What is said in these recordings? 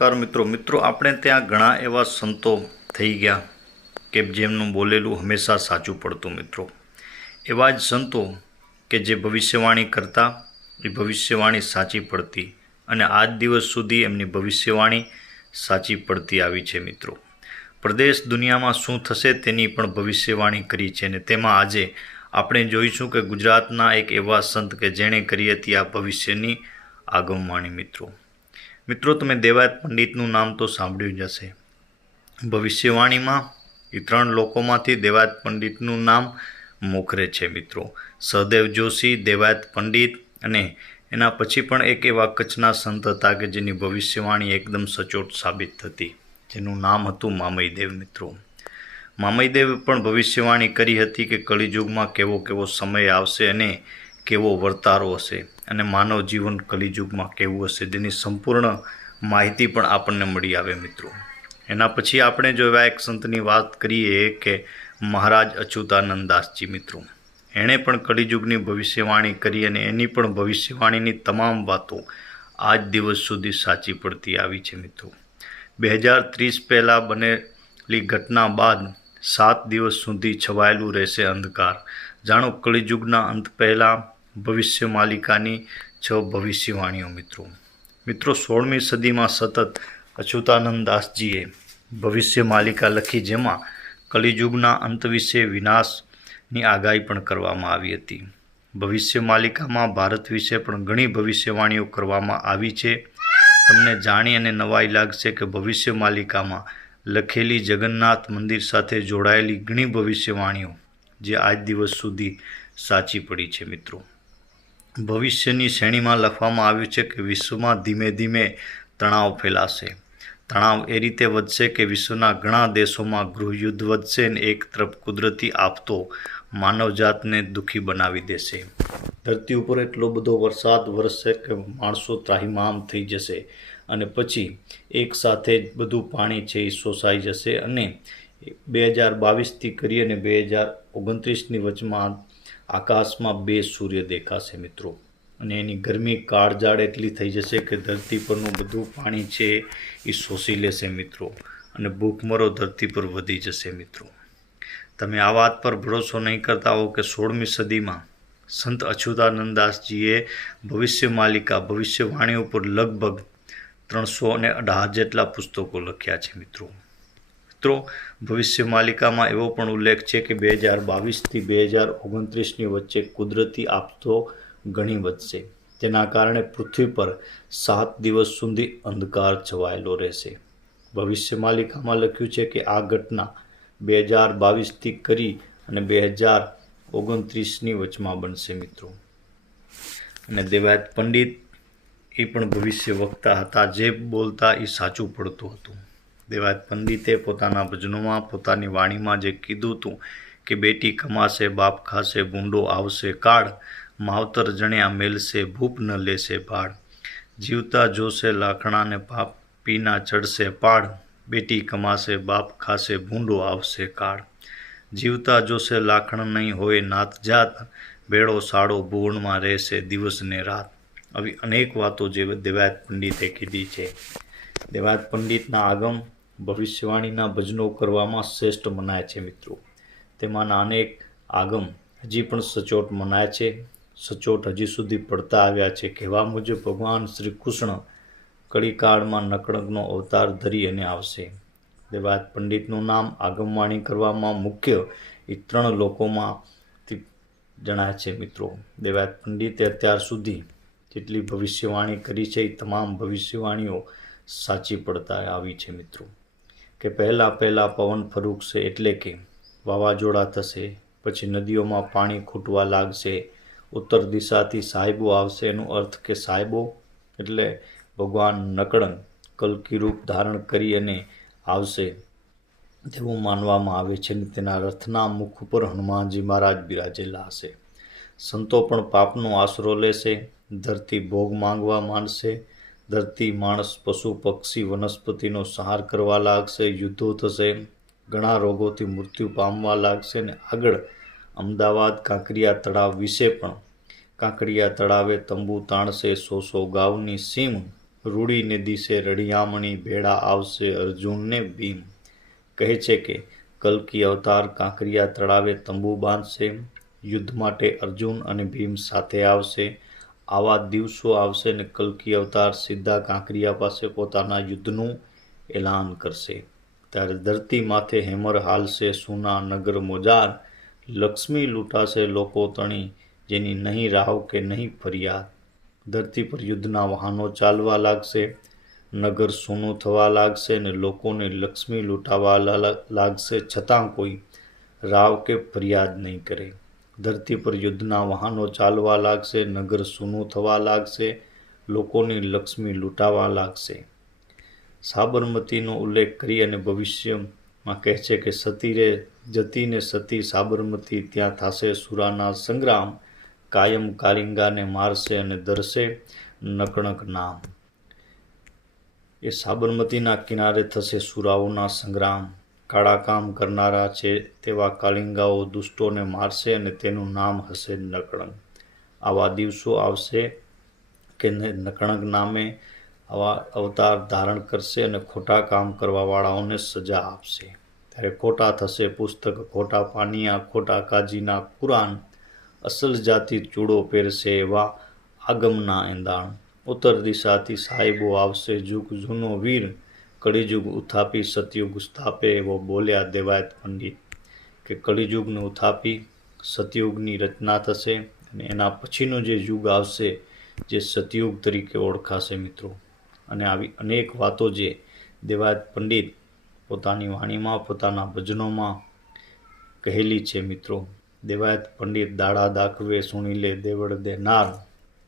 નમસ્કાર મિત્રો મિત્રો આપણે ત્યાં ઘણા એવા સંતો થઈ ગયા કે જેમનું બોલેલું હંમેશા સાચું પડતું મિત્રો. એવા જ સંતો કે જે ભવિષ્યવાણી કરતા, એ ભવિષ્યવાણી સાચી પડતી અને આજ દિવસ સુધી એમની ભવિષ્યવાણી સાચી પડતી આવી છે મિત્રો. પ્રદેશ દુનિયામાં શું થશે તેની પણ ભવિષ્યવાણી કરી છે અને તેમાં આજે આપણે જોઈશું કે ગુજરાતના એક એવા સંત કે જેણે કરી હતી આ ભવિષ્યની આગમવાણી મિત્રો. મિત્રો, તમે દેવાયત પંડિતનું નામ તો સાંભળ્યું જ હશે. ભવિષ્યવાણીમાં એ ત્રણ લોકોમાંથી દેવાયત પંડિતનું નામ મોખરે છે, મિત્રો. સહદેવ જોશી, દેવાયત પંડિત અને એના પછી પણ એક એવા કચ્છના સંત હતા કે જેની ભવિષ્યવાણી એકદમ સચોટ સાબિત થતી. જેનું નામ હતું મામઈદેવ મિત્રો. મામઈદેવે પણ ભવિષ્યવાણી કરી હતી કે કળીયુગમાં કેવો કેવો સમય આવશે અને કેવો વર્તારો હશે. અને માનવ જીવન કલિયુગમાં કેવું હશે તેની સંપૂર્ણ માહિતી પણ આપણને મળી આવે મિત્રો. એના પછી આપણે જો એવા એક સંતની વાત કરીએ કે મહારાજ અચ્યુતાનંદાસજી મિત્રો. એણે પણ કલિયુગની ભવિષ્યવાણી કરી અને એની પણ ભવિષ્યવાણીની તમામ વાતો આજ દિવસ સુધી સાચી પડતી આવી છે મિત્રો. બે હજાર ત્રીસ પહેલાં બનેલી ઘટના બાદ સાત દિવસ સુધી છવાયેલું રહેશે અંધકાર. જાણો કલિયુગના અંત પહેલાં ભવિષ્ય માલિકાની છ ભવિષ્યવાણીઓ મિત્રો. મિત્રો, સોળમી સદીમાં સતત અચ્યુતાનંદ દાસજીએ ભવિષ્ય માલિકા લખી જેમાં કલિયુગના અંત વિશે વિનાશની આગાહી પણ કરવામાં આવી હતી. ભવિષ્ય માલિકામાં ભારત વિશે પણ ઘણી ભવિષ્યવાણીઓ કરવામાં આવી છે. તમને જાણી અને નવાઈ લાગશે કે ભવિષ્ય માલિકામાં લખેલી જગન્નાથ મંદિર સાથે જોડાયેલી ઘણી ભવિષ્યવાણીઓ જે આજ દિવસ સુધી સાચી પડી છે મિત્રો. ભવિષ્યની શ્રેણીમાં લખવામાં આવ્યું છે કે વિશ્વમાં ધીમે ધીમે તણાવ ફેલાશે. તણાવ એ રીતે વધશે કે વિશ્વના ઘણા દેશોમાં ગૃહયુદ્ધ વધશે અને એક તરફ કુદરતી આપતો માનવજાતને દુઃખી બનાવી દેશે. ધરતી ઉપર એટલો બધો વરસાદ વરસશે કે માણસો ત્રાહિમામ થઈ જશે અને પછી એક સાથે જ બધું પાણી છે એ શોષાઈ જશે અને બે હજાર બાવીસથી કરી અને બે હજાર ઓગણત્રીસની વચમાં આકાશમાં બે સૂર્ય દેખાશે મિત્રો. અને એની ગરમી કાળજાળ એટલી થઈ જશે કે ધરતી પરનું બધું પાણી છે એ શોષી લેશે મિત્રો. અને ભૂખમરો ધરતી પર વધી જશે મિત્રો. તમે આ વાત પર ભરોસો નહીં કરતા હો કે સોળમી સદીમાં સંત અછુતાનંદાસજીએ દાસજીએ ભવિષ્ય માલિકા, ભવિષ્યવાણીઓ પર લગભગ ત્રણસો અને અઢાર જેટલા પુસ્તકો લખ્યા છે મિત્રો. મિત્રો, ભવિષ્ય માલિકામાં એવો પણ ઉલ્લેખ છે કે બે હજાર બાવીસથી બે હજાર ઓગણત્રીસની વચ્ચે કુદરતી આફતો ઘણી વધશે. તેના કારણે પૃથ્વી પર સાત દિવસ સુધી અંધકાર છવાયેલો રહેશે. ભવિષ્ય માલિકામાં લખ્યું છે કે આ ઘટના બે હજાર બાવીસથી કરી અને બે હજાર ઓગણત્રીસની વચમાં બનશે મિત્રો. અને દેવાયત પંડિત એ પણ ભવિષ્ય વક્તા હતા. જે બોલતા એ સાચું પડતું હતું. દેવાયત પંડિતે પોતાના ભજનોમાં, પોતાની વાણીમાં જે કીધું હતું કે બેટી કમાશે, બાપ ખાશે ભૂંડો આવશે કાળ, માવતર જણ્યા મેલશે, ભૂપ ન લેશે પાળ જીવતા જોશે, લાખણાને પાપ પીના ચડશે પાડ બેટી કમાશે, બાપ ખાશે ભૂંડો આવશે કાળ. જીવતા જોશે, લાખણ નહીં હોય નાત જાત. બેડો સાડો ભુવનમાં રહેશે દિવસ ને રાત. આવી અનેક વાતો જે દેવાયત પંડિતે કીધી છે. દેવાયત પંડિતના આગમ ભવિષ્યવાણીના ભજનો કરવામાં શ્રેષ્ઠ મનાય છે મિત્રો. તેમાંના અનેક આગમ હજી પણ સચોટ મનાય છે. સચોટ હજી સુધી પડતા આવ્યા છે. કહેવા મુજબ ભગવાન શ્રી કૃષ્ણ કળીકાળમાં નકળગનો અવતાર ધરી અને આવશે. દેવાયત પંડિતનું નામ આગમવાણી કરવામાં મુખ્ય એ ત્રણ લોકોમાં જણાય છે મિત્રો. દેવાત પંડિતે અત્યાર સુધી જેટલી ભવિષ્યવાણી કરી છે એ તમામ ભવિષ્યવાણીઓ સાચી પડતા આવી છે મિત્રો. કે પહેલાં પહેલાં પવન ફરૂકશે એટલે કે વાવાઝોડા થશે, પછી નદીઓમાં પાણી ખૂટવા લાગશે, ઉત્તર દિશાથી સાહેબો આવશે. એનો અર્થ કે સાહેબો એટલે ભગવાન નકળંગ કલકી રૂપ ધારણ કરી અને આવશે તેવું માનવામાં આવે છે અને તેના રથના મુખ ઉપર હનુમાનજી મહારાજ બિરાજેલા હશે. સંતો પણ પાપનો આશરો લેશે, ધરતી ભોગ માંગવા માંડશે ધરતી માણસ, પશુ, પક્ષી, વનસ્પતિનો સહાર કરવા લાગશે, યુદ્ધો થશે, ઘણા રોગોથી મૃત્યુ પામવા લાગશે ને આગળ અમદાવાદ કાંકરિયા તળાવ વિશે પણ. કાંકરિયા તળાવે તંબુ તાણશે સો સો ગાઉની સીમ રૂડીને દિશે રડિયામણી ભેળા આવશે અર્જુનને ભીમ. કહે છે કે, કલ્કી અવતાર કાંકરિયા તળાવે તંબુ બાંધશે, યુદ્ધ માટે અર્જુન અને ભીમ સાથે આવશે આવા દિવસો આવશે ને કલ્કી અવતાર સીધા કાંકરિયા પાસે પોતાના યુદ્ધનું એલાન કરશે. ત્યારે ધરતી માથે હેમર હાલશે સુના નગર મોજાર, લક્ષ્મી લૂંટાશે લોકો તણી, જેની નહીં રાવ કે નહીં ફરિયાદ. ધરતી પર યુદ્ધના વાહનો ચાલવા લાગશે, નગર સૂનું થવા લાગશે ને લોકોને લક્ષ્મી લૂંટાવા લાગશે, છતાં કોઈ રાવ કે ફરિયાદ નહીં કરે. ધરતી પર યુદ્ધના વાહનો ચાલવા લાગશે, નગર સૂનું થવા લાગશે, લોકોની લક્ષ્મી લૂંટાવા લાગશે. સાબરમતીનો ઉલ્લેખ કરી અને ભવિષ્યમાં કહે છે કે સતીરે જતીને સતી સાબરમતી, ત્યાં થશે સુરાના સંગ્રામ, કાયમ કાલિંગાને મારશે અને ધરશે નકણક નામ. એ સાબરમતીના કિનારે થશે સુરાઓના સંગ્રામ. કાળા કામ કરનારા છે તેવા કાલિંગાઓ દુષ્ટોને મારશે અને તેનું નામ હશે નકળંગ આવા દિવસો આવશે કે નકળંક નામે આવા અવતાર ધારણ કરશે અને ખોટા કામ કરવાવાળાઓને સજા આપશે. ત્યારે ખોટા થશે પુસ્તક, ખોટા પાનિયા, ખોટા કાજીના કુરાન અસલ જાતિ ચૂડો પહેરશે એવા આગમના એંદાણ ઉત્તર દિશાથી સાહેબો આવશે, જુગ જૂનો વીર કળિયુગ ઉથાપી સતયુગ સ્થાપે એવો બોલ્યા દેવાયત પંડિત કે કળિયુગને ઉથાપી સતયુગની રચના થશે અને એના પછીનો જે યુગ આવશે જે સતયુગ તરીકે ઓળખાશે મિત્રો. અને આવી અનેક વાતો જે દેવાયત પંડિત પોતાની વાણીમાં, પોતાના ભજનોમાં કહેલી છે મિત્રો. દેવાયત પંડિત દાડા દાખવે સુણી લે દેવળ દેનાર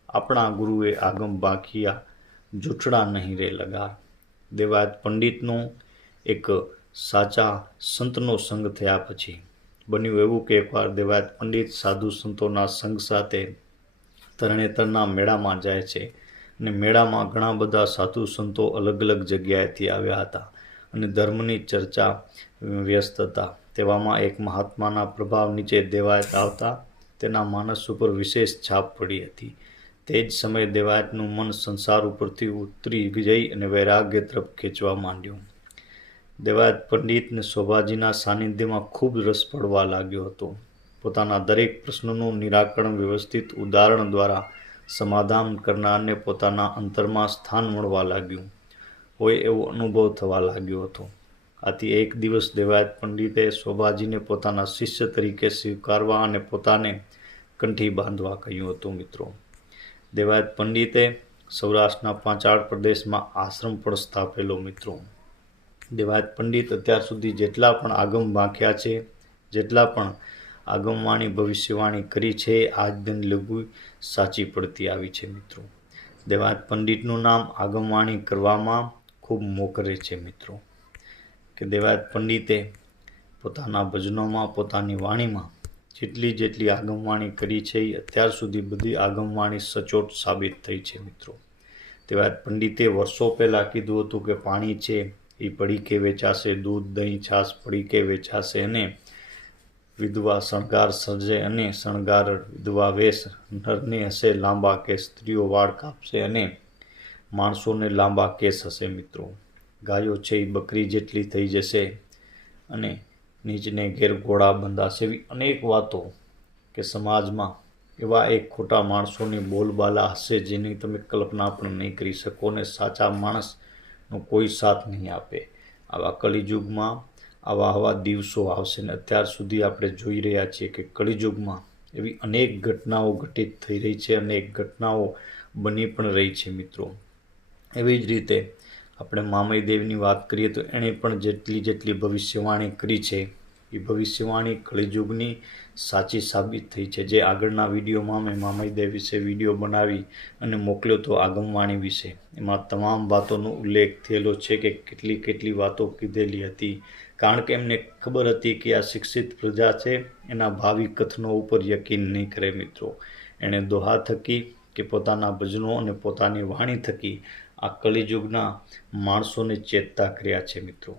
આપણા ગુરુએ આગમ બાંખિયા, જૂઠડા નહીં રે લગાર. દેવાયત પંડિતનો એક સાચા સંતનો સંગ થયા પછી બન્યું એવું કે એકવાર દેવાયત પંડિત સાધુ સંતોના સંઘ સાથે તરણેતરના મેળામાં જાય છે અને મેળામાં ઘણા બધા સાધુ સંતો અલગ અલગ જગ્યાએથી આવ્યા હતા અને ધર્મની ચર્ચા વ્યસ્ત હતા. તેવામાં એક મહાત્માના પ્રભાવ નીચે દેવાયત આવતા તેના માનસ ઉપર વિશેષ છાપ પડી હતી. તે જ સમયે દેવાયતનું મન સંસાર ઉપરથી ઉતરી વિજય અને વૈરાગ્ય તરફ ખેંચવા માંડ્યું. દેવાયત પંડિતને શોભાજીના સાનિધ્યમાં ખૂબ રસ પડવા લાગ્યો હતો. પોતાના દરેક પ્રશ્નનું નિરાકરણ વ્યવસ્થિત ઉદાહરણ દ્વારા સમાધાન કરનારને પોતાના અંતરમાં સ્થાન મળવા લાગ્યું. હોય એવો અનુભવ થવા લાગ્યો હતો. આથી એક દિવસ દેવાયત પંડિતે શોભાજીને પોતાના શિષ્ય તરીકે સ્વીકારવા અને પોતાને કંઠી બાંધવા કહ્યું હતું, મિત્રો દેવાયત પંડિતે સૌરાષ્ટ્રના પાંચાળ પ્રદેશમાં આશ્રમ પણ સ્થાપેલો મિત્રો. દેવાયત પંડિત અત્યાર સુધી જેટલા પણ આગમ વાંક્યા છે, જેટલા પણ આગમવાણી, ભવિષ્યવાણી કરી છે, આજ દિન લઘુ સાચી પડતી આવી છે મિત્રો. દેવાયત પંડિતનું નામ આગમવાણી કરવામાં ખૂબ મોકરે છે મિત્રો. કે દેવાયત પંડિતે પોતાના ભજનોમાં, પોતાની વાણીમાં જેટલી જેટલી આગમવાણી કરી છે એ અત્યાર સુધી બધી આગમવાણી સચોટ સાબિત થઈ છે, મિત્રો. દેવાયત પંડિતે વર્ષો પહેલાં કીધું હતું કે પાણી છે એ પડીકે વેચાશે, દૂધ, દહીં, છાશ પડીકે વેચાશે અને વિધવા શણગાર સર્જે અને શણગાર વિધવા વેશ, નરને હશે લાંબા કેસ સ્ત્રીઓ વાળ કાપશે અને માણસોને લાંબા કેસ હશે, મિત્રો. ગાયો છે એ બકરી જેટલી થઈ જશે અને નીચને ઘેર બંધાશે એવી અનેક વાતો કે સમાજમાં એવા એક ખોટા માણસોની બોલબાલા હશે જેની તમે કલ્પના પણ નહીં કરી શકો અને સાચા માણસનો કોઈ સાથ નહીં આપે. આવા કલિયુગમાં આવા આવા દિવસો આવશે ને અત્યાર સુધી આપણે જોઈ રહ્યા છીએ કે કલિયુગમાં એવી અનેક ઘટનાઓ ઘટિત થઈ રહી છે અનેક ઘટનાઓ બની પણ રહી છે મિત્રો. એવી જ રીતે આપણે મામય દેવની વાત કરીએ તો એણે પણ જેટલી જેટલી ભવિષ્યવાણી કરી છે, એ ભવિષ્યવાણી કળિયુગની સાચી સાબિત થઈ છે. જે આગળના વિડીયોમાં મેં મામય દેવ વિશે વીડિયો બનાવી અને મોકલ્યો તો આગમવાણી વિશે. એમાં તમામ વાતોનો ઉલ્લેખ થયેલો છે કે કેટલી કેટલી વાતો કીધેલી હતી. કારણ કે એમને ખબર હતી કે આ શિક્ષિત પ્રજા છે, એના ભાવિ કથનો ઉપર યકીન નહીં કરે મિત્રો. એણે દોહા થકી કે પોતાના ભજનો અને પોતાની વાણી થકી આ કલિયુગના માણસોને ચેતતા કર્યા છે મિત્રો,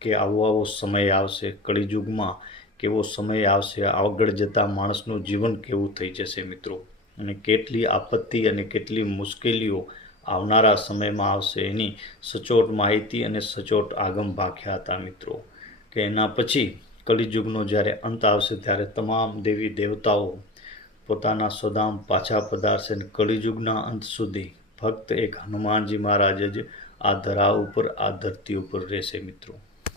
કે આવો આવો સમય આવશે, કળિયુગમાં કેવો સમય આવશે, આગળ જતાં માણસનું જીવન કેવું થઈ જશે મિત્રો? અને કેટલી આપત્તિ અને કેટલી મુશ્કેલીઓ આવનારા સમયમાં આવશે? એની સચોટ માહિતી અને સચોટ આગમ ભાખ્યા હતા મિત્રો, કે એના પછી કલિયુગનો જ્યારે અંત આવશે, ત્યારે તમામ દેવી દેવતાઓ પોતાના સોદામ પાછા પધારશે અને કલિયુગના અંત સુધી ફક્ત એક હનુમાનજી મહારાજ જ આ ધરા ઉપર આ ધરતી ઉપર રહેશે મિત્રો.